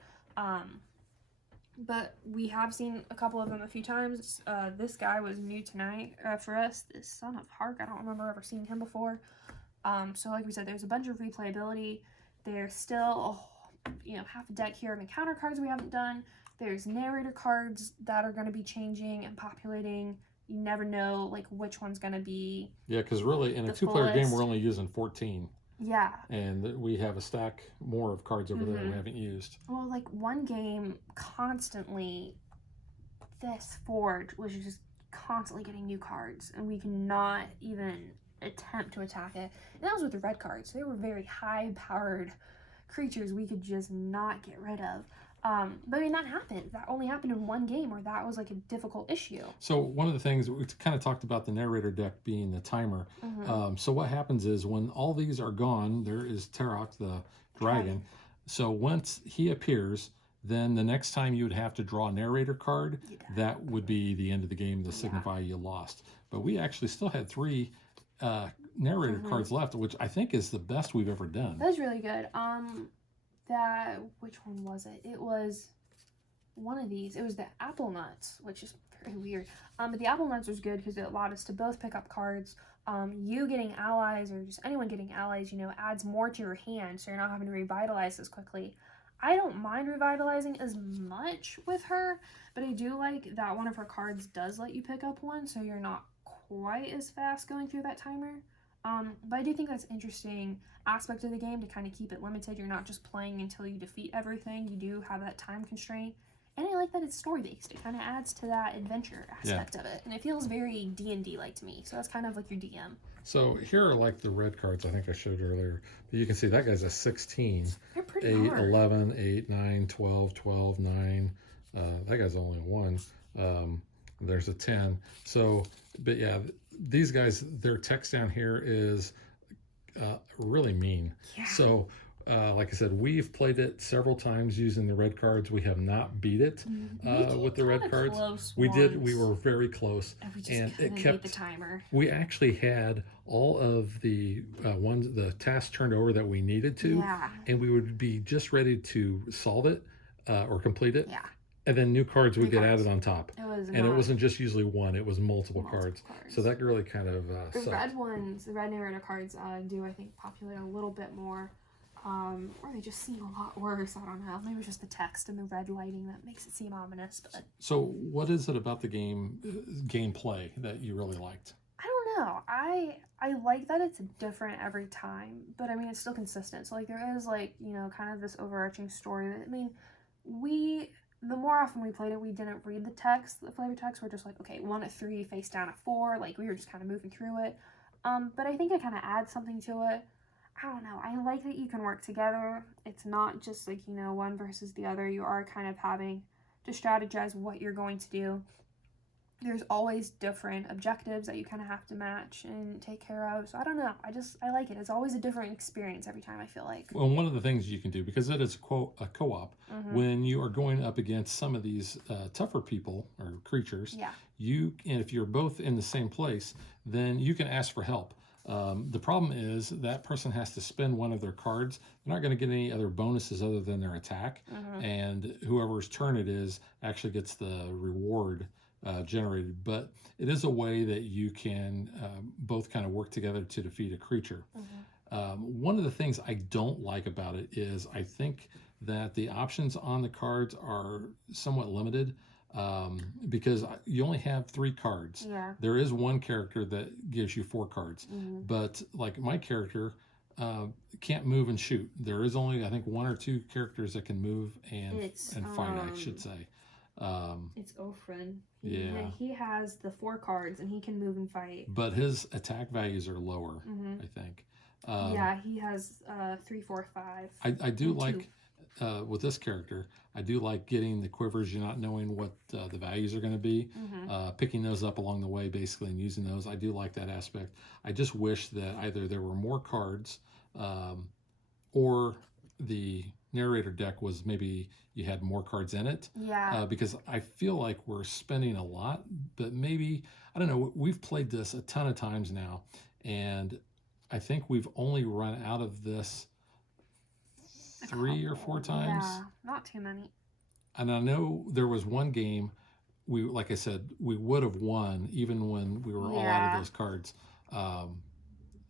But we have seen a couple of them a few times. This guy was new tonight for us. This Son of Hark, I don't remember ever seeing him before. So like we said, there's a bunch of replayability. There's still, half a deck here of encounter cards we haven't done. There's narrator cards that are going to be changing and populating. You never know, like, which one's going to be. Yeah, because really, in a 2-player game, we're only using 14. Yeah. And we have a stack more of cards over there that we haven't used. Well, like, one game, constantly, this Forge was just constantly getting new cards, and we cannot even attempt to attack it. And that was with the red cards. They were very high-powered creatures we could just not get rid of. But I mean, that happened. That only happened in one game where that was like a difficult issue. So one of the things, we kind of talked about the narrator deck being the timer. So what happens is when all these are gone, there is Tarok, the dragon. So once he appears, then the next time you would have to draw a narrator card, that would be the end of the game to signify you lost. But we actually still had 3 narrator cards left, which I think is the best we've ever done. That was really good. Which one was it? It was one of these. It was the apple nuts, which is very weird. But the apple nuts was good because it allowed us to both pick up cards. You getting allies, or just anyone getting allies, adds more to your hand, so you're not having to revitalize as quickly. I don't mind revitalizing as much with her, but I do like that one of her cards does let you pick up one, so you're not quite as fast going through that timer. But I do think that's an interesting aspect of the game to kind of keep it limited. You're not just playing until you defeat everything. You do have that time constraint. And I like that it's story-based. It kind of adds to that adventure aspect of it. And it feels very D&D-like to me. So that's kind of like your DM. So here are like the red cards I think I showed earlier. You can see that guy's a 16. They're pretty 8, hard. 11, 8, 9, 12, 12, 9. That guy's only a 1. There's a 10. So, but yeah, these guys, their text down here is really mean. Yeah. So, like I said, we've played it several times using the red cards. We have not beat it with the red cards. We did. We were very close, and we just and couldn't it kept beat the timer. We actually had all of the the tasks turned over that we needed to, and we would be just ready to solve it or complete it. Yeah. And then new cards would get added on top. It wasn't just usually one, it was multiple cards. So that really kind of the sucked. red ones, the red narrator cards do, I think, populate a little bit more. Or they just seem a lot worse. I don't know. Maybe it's just the text and the red lighting that makes it seem ominous. But so what is it about the gameplay that you really liked? I don't know. I like that it's different every time, but I mean, it's still consistent. So like there is like, kind of this overarching story that, the more often we played it, we didn't read the text, the flavor text. We're just like, okay, 1 at 3, face down at 4. Like, we were just kind of moving through it. But I think it kind of adds something to it. I don't know. I like that you can work together. It's not just like, one versus the other. You are kind of having to strategize what you're going to do. There's always different objectives that you kind of have to match and take care of. So I don't know. I like it. It's always a different experience every time, I feel like. Well, one of the things you can do, because it is a co-op, when you are going up against some of these tougher people or creatures, and if you're both in the same place, then you can ask for help. The problem is that person has to spend one of their cards. They're not going to get any other bonuses other than their attack. And whoever's turn it is actually gets the reward generated. But it is a way that you can both kind of work together to defeat a creature. One of the things I don't like about it is I think that the options on the cards are somewhat limited. Because you only have 3 cards. There is one character that gives you 4 cards, but like my character can't move and shoot. There is only, I think, 1 or 2 characters that can move and fight, I should say. It's Ofrin. Yeah. He has the 4 cards and he can move and fight. But his attack values are lower, I think. Yeah, he has 3, 4, 5. I do and like with this character, I do like getting the quivers. You're not knowing what the values are going to be, picking those up along the way, basically, and using those. I do like that aspect. I just wish that either there were more cards, or the narrator deck was maybe you had more cards in it. Yeah. Because I feel like we're spending a lot, but maybe I don't know. We've played this a ton of times now, and I think we've only run out of this 3 or 4 times. Yeah, not too many. And I know there was one game we, like I said, we would have won even when we were all out of those cards.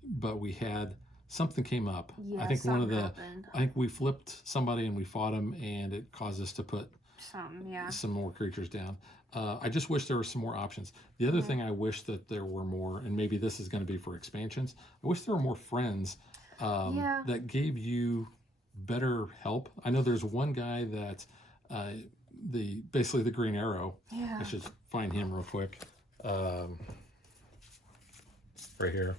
But we had something came up. Yeah, I think one of the happened. I think we flipped somebody and we fought him, and it caused us to put some more creatures down. I just wish there were some more options. The other thing I wish that there were more, and maybe this is going to be for expansions, I wish there were more friends that gave you better help. I know there's one guy that basically the Green Arrow. Yeah. I should find him real quick. Right here.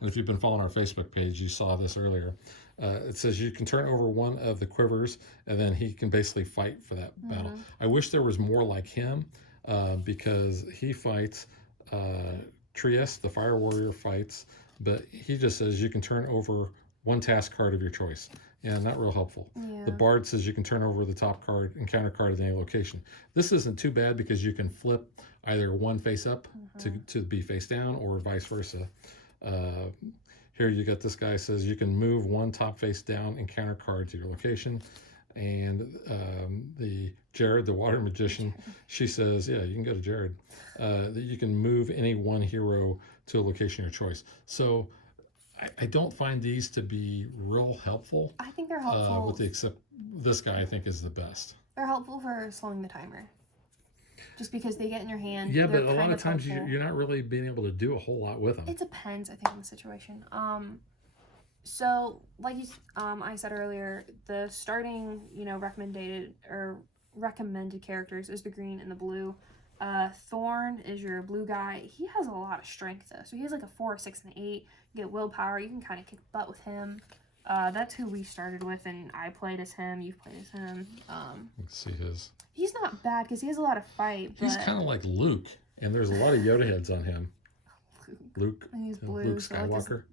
And if you've been following our Facebook page, you saw this earlier. It says you can turn over one of the quivers, and then he can basically fight for that battle. I wish there was more like him, because he fights Trieste, the Fire Warrior fights, but he just says you can turn over one task card of your choice. Yeah, not real helpful. Yeah. The Bard says you can turn over the top card and counter card at any location. This isn't too bad because you can flip either one face up to be face down, or vice versa. Here you got this guy says you can move one top face down and counter card to your location. And the Jared, the water magician, she says, yeah, you can go to Jared, that you can move any one hero to a location of your choice. So I don't find these to be real helpful. I think they're helpful. With the except this guy, I think, is the best. They're helpful for slowing the timer. Just because they get in your hand. Yeah, but a lot of times you're not really being able to do a whole lot with them. It depends, I think, on the situation. So like I said earlier, the starting, recommended characters is the green and the blue. Thorn is your blue guy. He has a lot of strength though, so he has like a 4, 6, and 8. You get willpower. You can kind of kick butt with him. That's who we started with, and I played as him. You've played as him. Let's see his. He's not bad because he has a lot of fight. But... He's kind of like Luke, and there's a lot of Yoda heads on him. Luke. And he's blue. Luke Skywalker.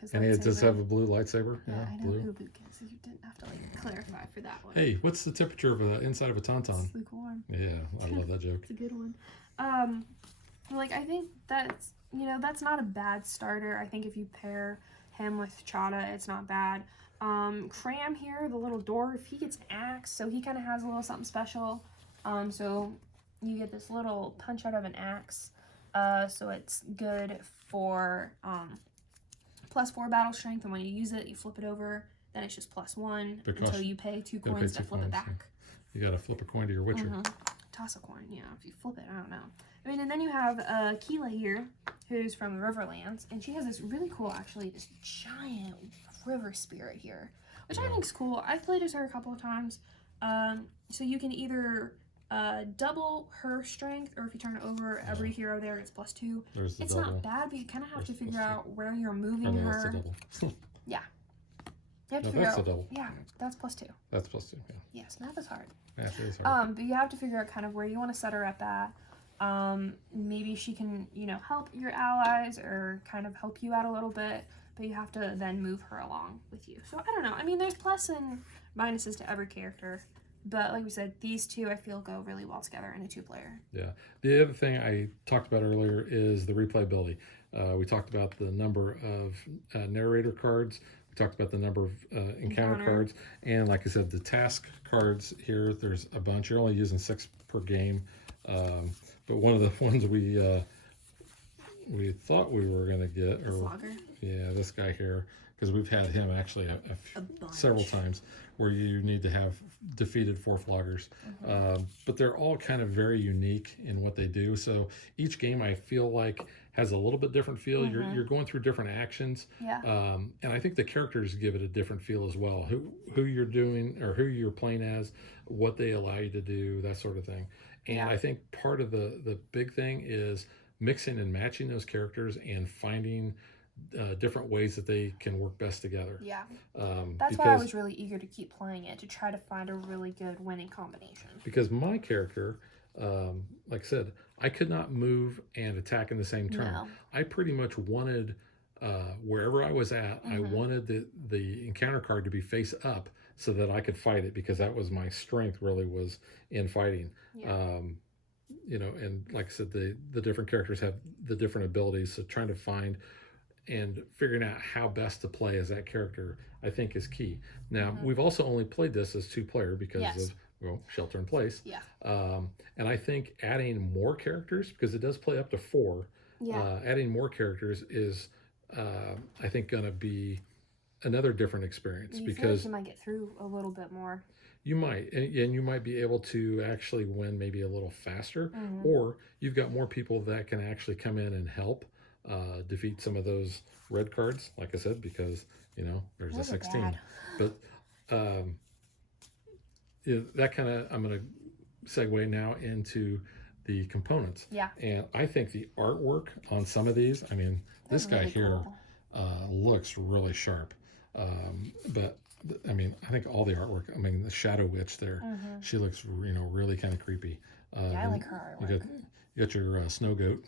His and he does have a blue lightsaber. Yeah, I know blue. who Luke is. So you didn't have to clarify for that one. Hey, what's the temperature of inside of a tauntaun? It's lukewarm. Yeah, I love that joke. It's a good one. I think that's that's not a bad starter. I think if you pair him with Chada, it's not bad. Cram here, the little dwarf, he gets an axe, so he kind of has a little something special. So you get this little punch out of an axe. So it's good for +4 battle strength, and when you use it, you flip it over. Then it's just +1 until you pay 2 coins to flip it back. You gotta flip a coin to your Witcher. Toss a coin, yeah. If you flip it, I don't know. I mean, and then you have Keela here, who's from the Riverlands, and she has this really cool, actually, this giant river spirit here, which I think is cool. I've played as her a couple of times. So you can either double her strength, or if you turn it over, every hero there gets +2. There's the it's double. not bad, but you kind of have to figure out where you're moving her. That's the double. Yeah. You have to No, figure that's out. the double. Yeah, that's +2. That's +2. Yeah. Yes, math is hard. Math is hard. But you have to figure out kind of where you want to set her up at. Maybe she can, help your allies or kind of help you out a little bit, but you have to then move her along with you. So I don't know. I mean, there's plus and minuses to every character, but like we said, these two I feel go really well together in a 2-player. Yeah. The other thing I talked about earlier is the replayability. We talked about the number of narrator cards. We talked about the number of encounter cards, and like I said, the task cards here. There's a bunch. You're only using 6 per game, but one of the ones we thought we were gonna get, this guy here, because we've had him actually several times, where you need to have defeated 4 floggers. But they're all kind of very unique in what they do. So each game I feel like has a little bit different feel. You're going through different actions. Yeah. And I think the characters give it a different feel as well. Who you're doing, or who you're playing as, what they allow you to do, that sort of thing. And I think part of the big thing is mixing and matching those characters and finding different ways that they can work best together. Yeah. That's why I Because was really eager to keep playing it, to try to find a really good winning combination. because my character, like I said, I could not move and attack in the same turn. No. I pretty much wanted wherever I was at, I wanted the encounter card to be face up so that I could fight it, because that was my strength, really, was in fighting. Yeah. You know, and like I said, the different characters have the different abilities, so trying to find and figuring out how best to play as that character, I think, is key. Now, we've also only played this as 2-player because Yes. of, well, shelter in place. Yeah. And I think adding more characters, because it does play up to 4, Yeah. adding more characters is, I think, going to be another different experience, You feel because like you might get through a little bit more. you might, and you might be able to actually win maybe a little faster, or you've got more people that can actually come in and help defeat some of those red cards, like I said, because, you know, there's Those a are 16. bad. But yeah, that kind of, I'm going to segue now into the components. Yeah. And I think the artwork on some of these, I mean, this guy really here cool. looks really sharp. But I mean, I think all the artwork, I mean, the Shadow Witch there, she looks, you know, really kind of creepy. Yeah, I like her artwork. You got your snow goat.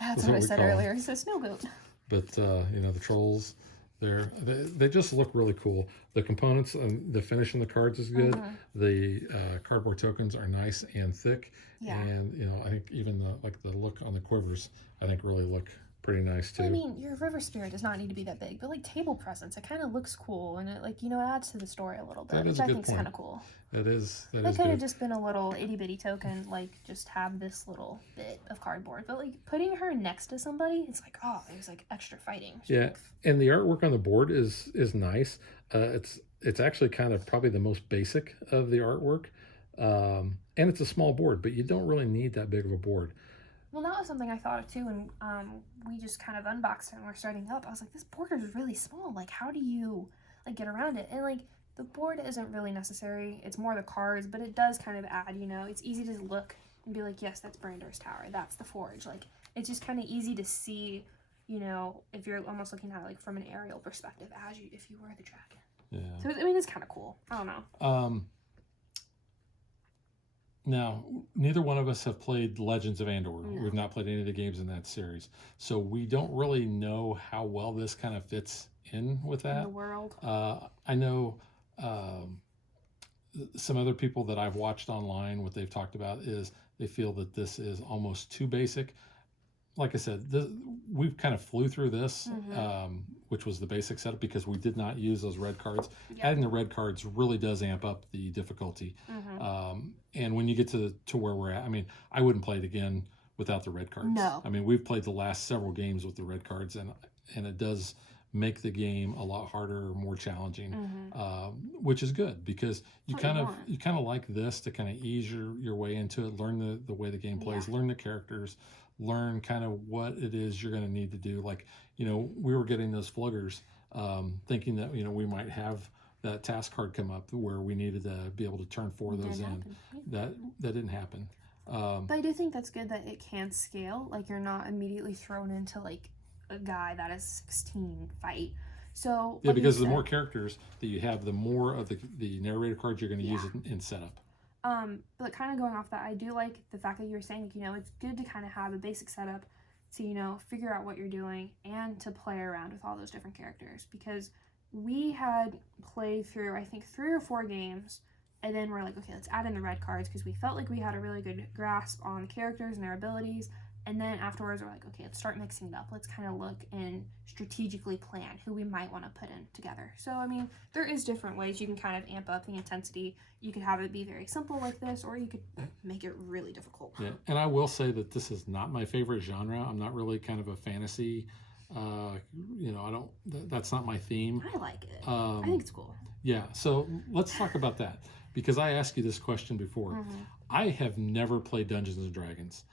That's That's what I what we said call 'em. earlier. It's a snow goat. But you know, the trolls there, they just look really cool. The components and the finish in the cards is good. The cardboard tokens are nice and thick. Yeah. And you know, I think even the look on the quivers, I think, really look pretty nice too. I mean, your river spirit does not need to be that big, but like table presence, it kind of looks cool, and it, like, you know, it adds to the story a little bit, That is which a I good think is point. kind of cool. That is It could have good. just been a little itty bitty token, like just have this little bit of cardboard, but like putting her next to somebody, it's like, oh, there's like extra fighting. Yeah, and the artwork on the board is nice. It's actually kind of probably the most basic of the artwork, and it's a small board, but you don't really need that big of a board. Well, that was something I thought of too, and we just kind of unboxed it and we're starting up. I was like, this board is really small. Like, how do you like get around it? And like, the board isn't really necessary. It's more the cards, but it does kind of add, you know, it's easy to look and be like, yes, that's Brander's Tower. That's the Forge. Like, it's just kind of easy to see, you know, if you're almost looking at it like from an aerial perspective, if you were the dragon. Yeah. So I mean, it's kind of cool. I don't know. Now, neither one of us have played Legends of Andor. No. We've not played any of the games in that series, so we don't really know how well this kind of fits in with In that. the world. I know some other people that I've watched online, what they've talked about is they feel that this is almost too basic. Like I said, we've kind of flew through this, which was the basic setup, because we did not use those red cards. Yeah. Adding the red cards really does amp up the difficulty. And when you get to where we're at, I mean, I wouldn't play it again without the red cards. No. I mean, we've played the last several games with the red cards, and it does make the game a lot harder, more challenging, which is good, because you What kind you of want. like this to kind of ease your way into it, learn the way the game plays, learn the characters, learn kind of what it is you're going to need to do. Like, you know, we were getting those fluggers, thinking that, you know, we might have that task card come up where we needed to be able to turn 4 of those in. Happen. That didn't happen. But I do think that's good that it can scale. Like, you're not immediately thrown into like a guy that is 16 fight. So Yeah, like you because the said- more characters that you have, the more of the narrator cards you're going to use in setup. But kind of going off that, I do like the fact that you were saying, like, you know, it's good to kind of have a basic setup to, you know, figure out what you're doing and to play around with all those different characters, because we had played through, I think, 3 or 4 games, and then we're like, okay, let's add in the red cards, because we felt like we had a really good grasp on the characters and their abilities. And then afterwards, we're like, okay, let's start mixing it up. Let's kind of look and strategically plan who we might want to put in together. So, I mean, there is different ways you can kind of amp up the intensity. You could have it be very simple like this, or you could make it really difficult. Yeah, and I will say that this is not my favorite genre. I'm not really kind of a fantasy. You know, that's not my theme. I like it. I think it's cool. Yeah, so let's talk about that, because I asked you this question before. I have never played Dungeons and Dragons.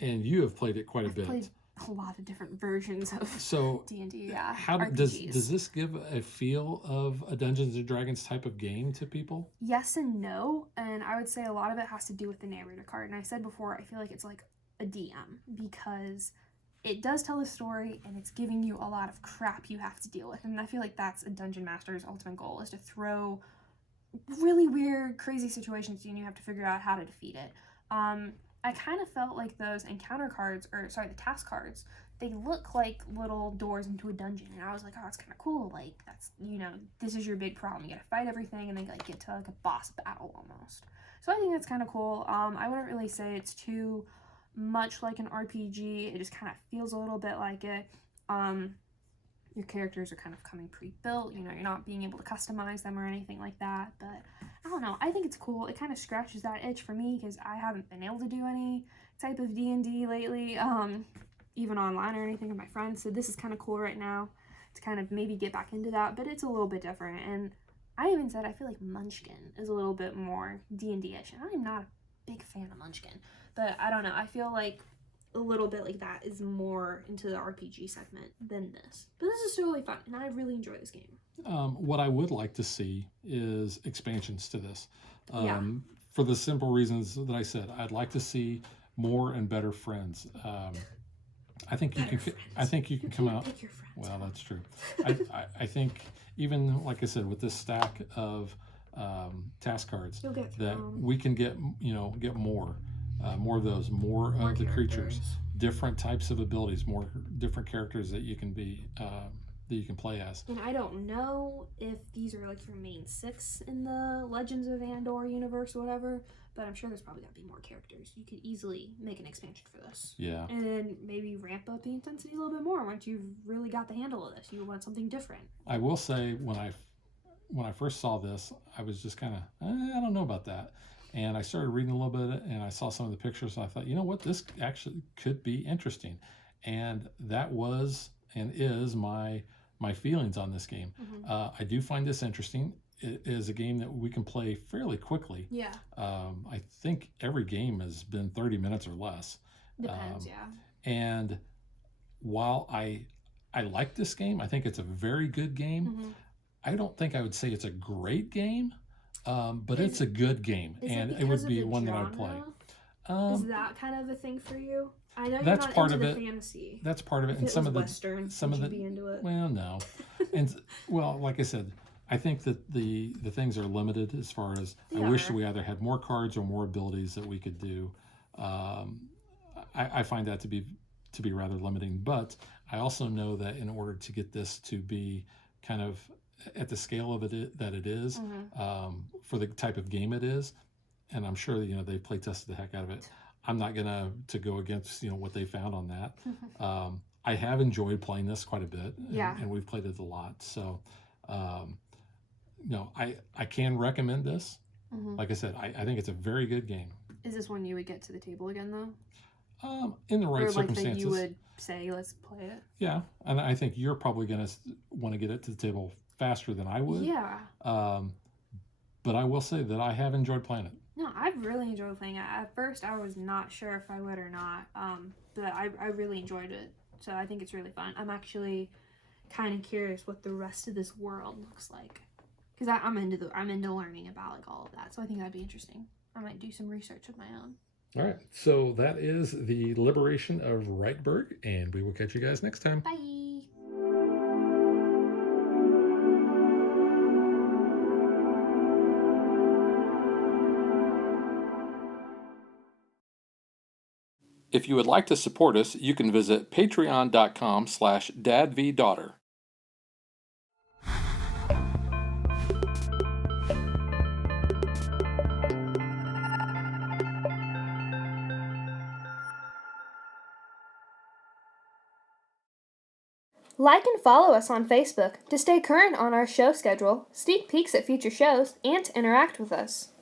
And you have played it quite a bit. Played a lot of different versions of So D&D, yeah. how RPGs. does this give a feel of a Dungeons and Dragons type of game to people? Yes and no, and I would say a lot of it has to do with the narrator card. And I said before, I feel like it's like a DM, because it does tell a story, and it's giving you a lot of crap you have to deal with. And I feel like that's a dungeon master's ultimate goal, is to throw really weird, crazy situations and you have to figure out how to defeat it. I kind of felt like those encounter cards, the task cards, they look like little doors into a dungeon, and I was like, oh, that's kind of cool. Like, that's, this is your big problem. You gotta fight everything and then like get to like a boss battle almost. So I think that's kind of cool. I wouldn't really say it's too much like an RPG. It just kind of feels a little bit like it. Your characters are kind of coming pre-built, you're not being able to customize them or anything like that, but I don't know, I think it's cool. It kind of scratches that itch for me because I haven't been able to do any type of D&D lately, even online or anything with my friends, so this is kind of cool right now to kind of maybe get back into that, but it's a little bit different. And I even said I feel like Munchkin is a little bit more D&D-ish, and I'm not a big fan of Munchkin, but I don't know, I feel like a little bit like that is more into the RPG segment than this. But this is totally fun, and I really enjoy this game. What I would like to see is expansions to this. Yeah. For the simple reasons that I said, I'd like to see more and better friends. I think you can. Friends. I think you can come out. Pick your friends. Well, that's true. I think even like I said, with this stack of task cards, You'll get that through 'em. we can get more. More of those, more of the creatures, different types of abilities, more different characters that you can be, that you can play as. And I don't know if these are like your main 6 in the Legends of Andor universe or whatever, but I'm sure there's probably got to be more characters. You could easily make an expansion for this. Yeah. And then maybe ramp up the intensity a little bit more once you've really got the handle of this. You want something different. I will say, when I first saw this, I was just kind of, I don't know about that. And I started reading a little bit, and I saw some of the pictures, and I thought, you know what, this actually could be interesting. And that was and is my feelings on this game. Mm-hmm. I do find this interesting. It is a game that we can play fairly quickly. Yeah. I think every game has been 30 minutes or less. Depends, yeah. And while I like this game, I think it's a very good game. Mm-hmm. I don't think I would say it's a great game. But it's a good game, and it would be one that I'd play. Is that kind of a thing for you? I know that's you're not part into of the it. fantasy. That's part of it, If and it some was of the Western, some would of you the be into it? well, no, and well, like I said, I think that the things are limited as far as I wish that we either had more cards or more abilities that we could do. I find that to be rather limiting, but I also know that in order to get this to be kind of at the scale of it that it is, for the type of game it is, and I'm sure they play tested the heck out of it. I'm not gonna go against what they found on that. I have enjoyed playing this quite a bit, and we've played it a lot. So, I can recommend this. Like I said, I think it's a very good game. Is this one you would get to the table again though? In the right or like circumstances. that you would say, let's play it. Yeah, and I think you're probably gonna want to get it to the table faster than I would. Yeah. But I will say that I have enjoyed playing it. No, I've really enjoyed playing it. At first, I was not sure if I would or not, but I really enjoyed it. So I think it's really fun. I'm actually kind of curious what the rest of this world looks like, because I'm into learning about like all of that. So I think that'd be interesting. I might do some research of my own. All right, so that is the Liberation of Rietburg, and we will catch you guys next time. Bye. If you would like to support us, you can visit patreon.com/dadvdaughter. Like and follow us on Facebook to stay current on our show schedule, sneak peeks at future shows, and to interact with us.